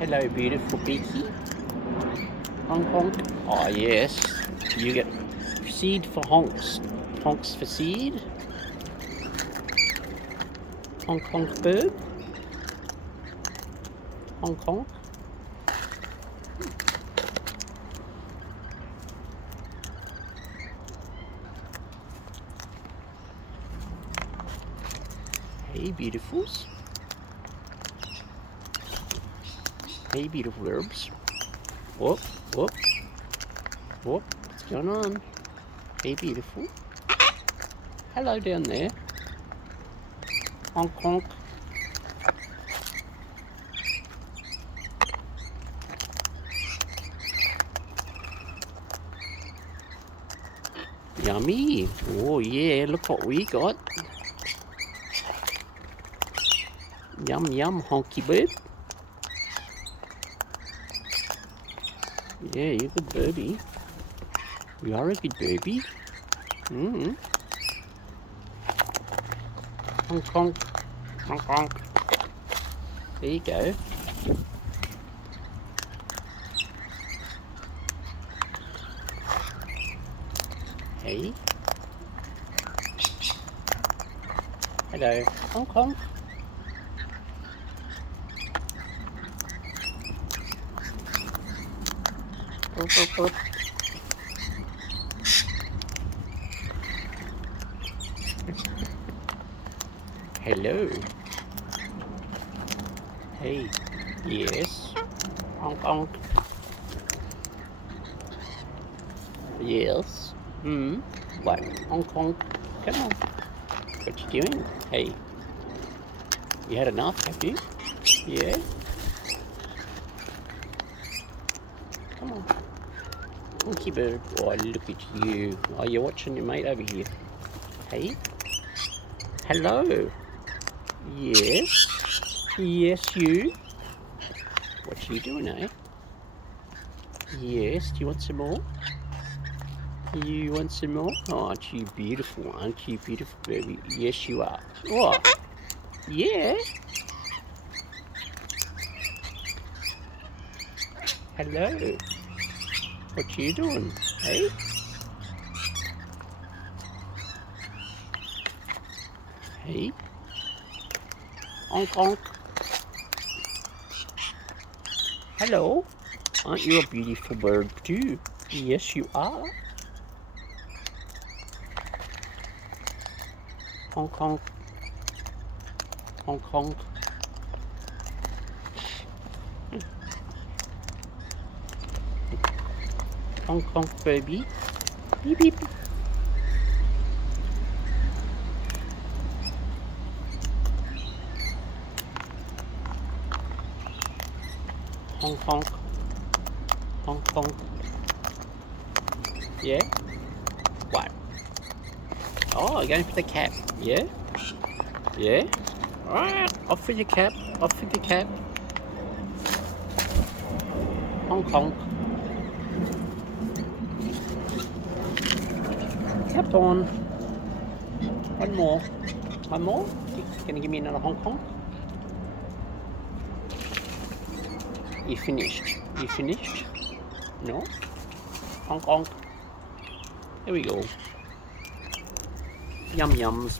Hello, beautiful beaky. Honk, honk. Oh, yes. You get seed for honks. Honks for seed. Honk, honk, birb. Honk, honk. Hey, beautifuls. Hey, beautiful birbs. Whoop, whoop, whoop. What's going on? Hey, beautiful. Hello down there. Honk, honk. Yummy. Oh, yeah, look what we got. Yum, yum, honky birb. Yeah, you're a good birdie. You are a good birdie. Honk, honk. Honk, honk. There you go. Hey. Hello. Honk, honk. Burp, burp, burp. Hello. Hey. Yes. Honk, honk. Yes. What? Honk, honk. Come on. What you doing? Hey. You had enough, have you? Yeah? Come on. Honky bird. Oh, look at you. Oh, you're watching your mate over here. Hey? Hello? Yes? Yes, you? What you doing, eh? Yes, do you want some more? You want some more? Oh, aren't you beautiful? Aren't you beautiful, baby? Yes, you are. What? Yeah? Hello? What you doing? Hey? Hey? Honk, honk. Hello? Aren't you a beautiful bird too? Yes, you are. Honk, honk. Honk, honk. Honk, honk, baby. Beep, beep. Honk, honk. Honk, honk. Yeah? What? Oh, you're going for the cap. Yeah? Yeah? Alright, off with your cap. Off with your cap. Honk, honk. Cap on. One more. One more? Gonna give me another honk honk? You finished? You finished? No? Honk honk. There we go. Yum yums.